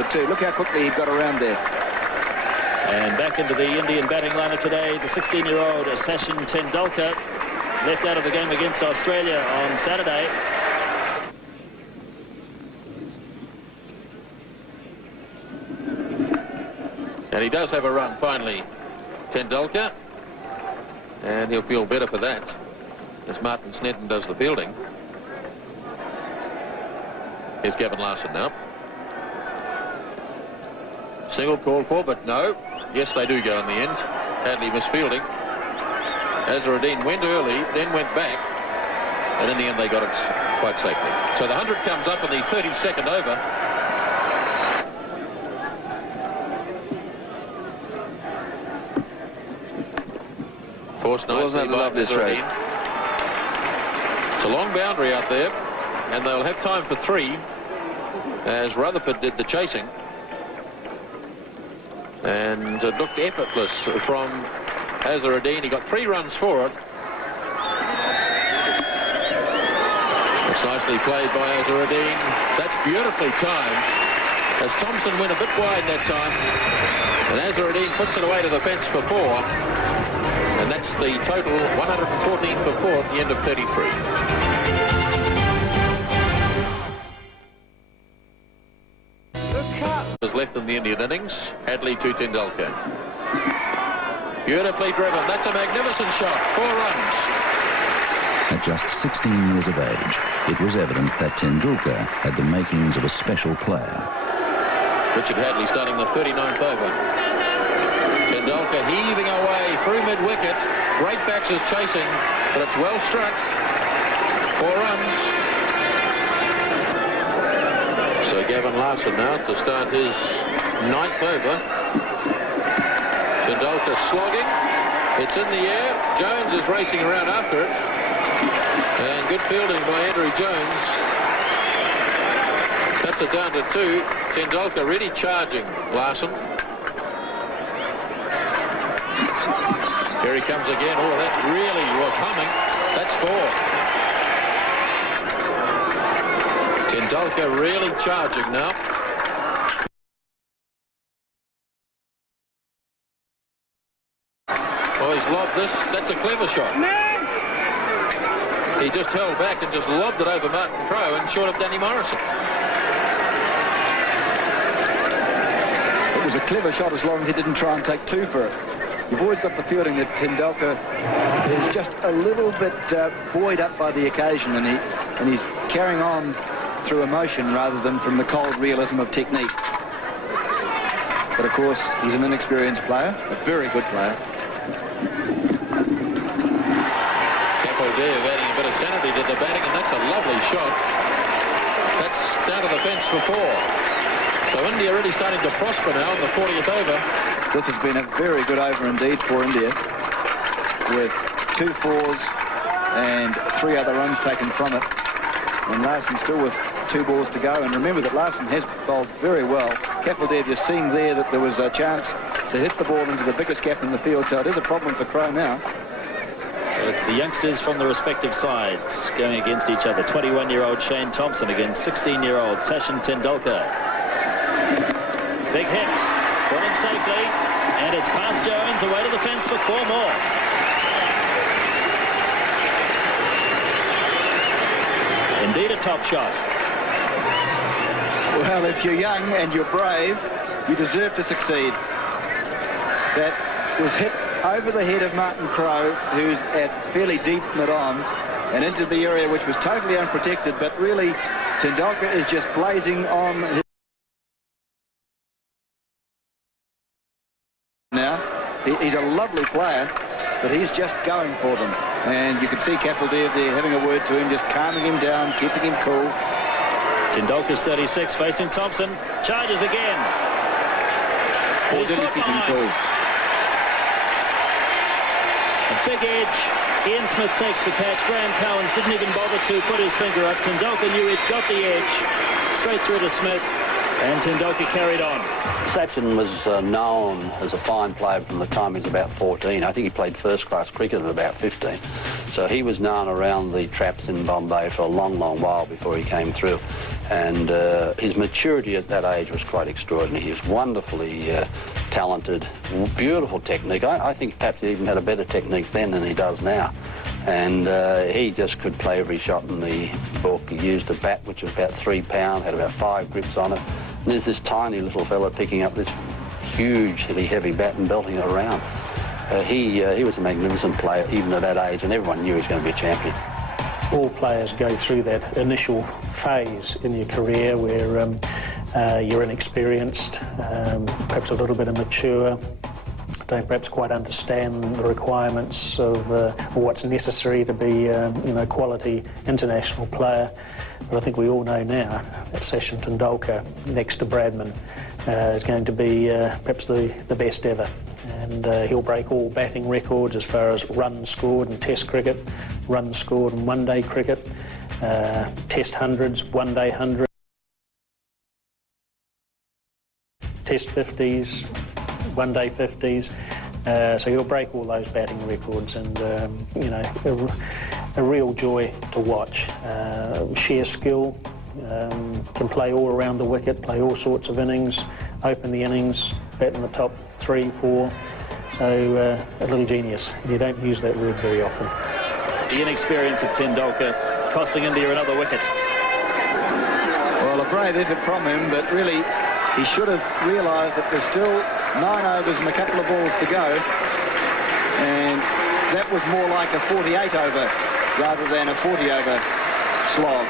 good too. Look how quickly he got around there. And back into the Indian batting lineup today, the 16-year-old Sachin Tendulkar, left out of the game against Australia on Saturday. And he does have a run finally, Tendulkar, and he'll feel better for that as Martin Snedden does the fielding. Here's Gavin Larson now. Single called for, but no. Yes, they do go in the end. Hadley misfielding. Azharuddin went early, then went back, and in the end they got it quite safely. So the 100 comes up in the 32nd over. Forced nicely by Azharuddin. It's a long boundary out there, and they'll have time for 3, as Rutherford did the chasing. And it looked effortless from Azharuddin. He got 3 runs for it. It's nicely played by Azharuddin. That's beautifully timed, as Thompson went a bit wide that time, and Azharuddin puts it away to the fence for 4. And that's the total, 114 for 4 at the end of 33. Was left in the Indian innings. Hadley to Tendulkar. Beautifully driven. That's a magnificent shot. 4 runs. At just 16 years of age, it was evident that Tendulkar had the makings of a special player. Richard Hadley starting the 39th over. Tendulkar heaving away through mid-wicket. Great batsers chasing, but it's well struck. 4 runs. So Gavin Larson now to start his 9th over. Tendulkar slogging. It's in the air. Jones is racing around after it. And good fielding by Andrew Jones. That's it down to 2. Tendulkar really charging Larson. Here he comes again. Oh, that really was humming. That's 4. Tendulkar really charging now. Oh, he's lobbed this. That's a clever shot. He just held back and just lobbed it over Martin Crowe and short of Danny Morrison. It was a clever shot as long as he didn't try and take 2 for it. You've always got the feeling that Tendulkar is just a little bit buoyed up by the occasion, and he's carrying on through emotion rather than from the cold realism of technique. But of course, he's an inexperienced player, a very good player. Kapildev adding a bit of sanity to the batting, and that's a lovely shot. That's down to the fence for 4. So India really starting to prosper now in the 40th over. This has been a very good over indeed for India, with 2 4s and 3 other runs taken from it. And Larson still with 2 balls to go. And remember that Larson has bowled very well. Kapildev just seeing there that there was a chance to hit the ball into the biggest gap in the field. So it is a problem for Crowe now. So it's the youngsters from the respective sides going against each other. 21-year-old Shane Thompson against 16-year-old Sachin Tendulkar. Big hits. Brought him safely. And it's past Jones, away to the fence for 4 more. Indeed a top shot. Well, if you're young and you're brave, you deserve to succeed. That was hit over the head of Martin Crowe, who's at fairly deep mid-on, and into the area which was totally unprotected, but really Tendulkar is just blazing on his... Now, he's a lovely player, but he's just going for them. And you can see Kapildev there having a word to him, just calming him down, keeping him cool. Tendulkar's 36, facing Thompson. Charges again. Or did he keep him cool? A big edge. Ian Smith takes the catch. Graham Cowans didn't even bother to put his finger up. Tendulkar knew he'd got the edge. Straight through to Smith. And Tendulkar carried on. Sachin was known as a fine player from the time he was about 14. I think he played first-class cricket at about 15. So he was known around the traps in Bombay for a long, long while before he came through. And his maturity at that age was quite extraordinary. He was wonderfully talented, beautiful technique. I think perhaps he even had a better technique then than he does now. And he just could play every shot in the book. He used a bat which was about 3 pounds, had about 5 grips on it. And there's this tiny little fella picking up this hugely heavy bat and belting it around. He was a magnificent player even at that age, and everyone knew he was going to be a champion. All players go through that initial phase in your career where you're inexperienced, perhaps a little bit immature, don't perhaps quite understand the requirements of what's necessary to be a quality international player. But I think we all know now that Sachin Tendulkar, next to Bradman, is going to be perhaps the best ever. And he'll break all batting records as far as runs scored in Test cricket, runs scored in one-day cricket, Test hundreds, one-day hundreds, Test 50s, one-day 50s. So he'll break all those batting records, and a real joy to watch. Sheer skill, can play all around the wicket, play all sorts of innings, open the innings, bat in the top 3, 4. So a little genius. You don't use that word very often. The inexperience of Tendulkar costing India another wicket. Well, a great effort from him, but really he should have realised that there's still 9 overs and a couple of balls to go, and that was more like a 48 over rather than a 40 over slog.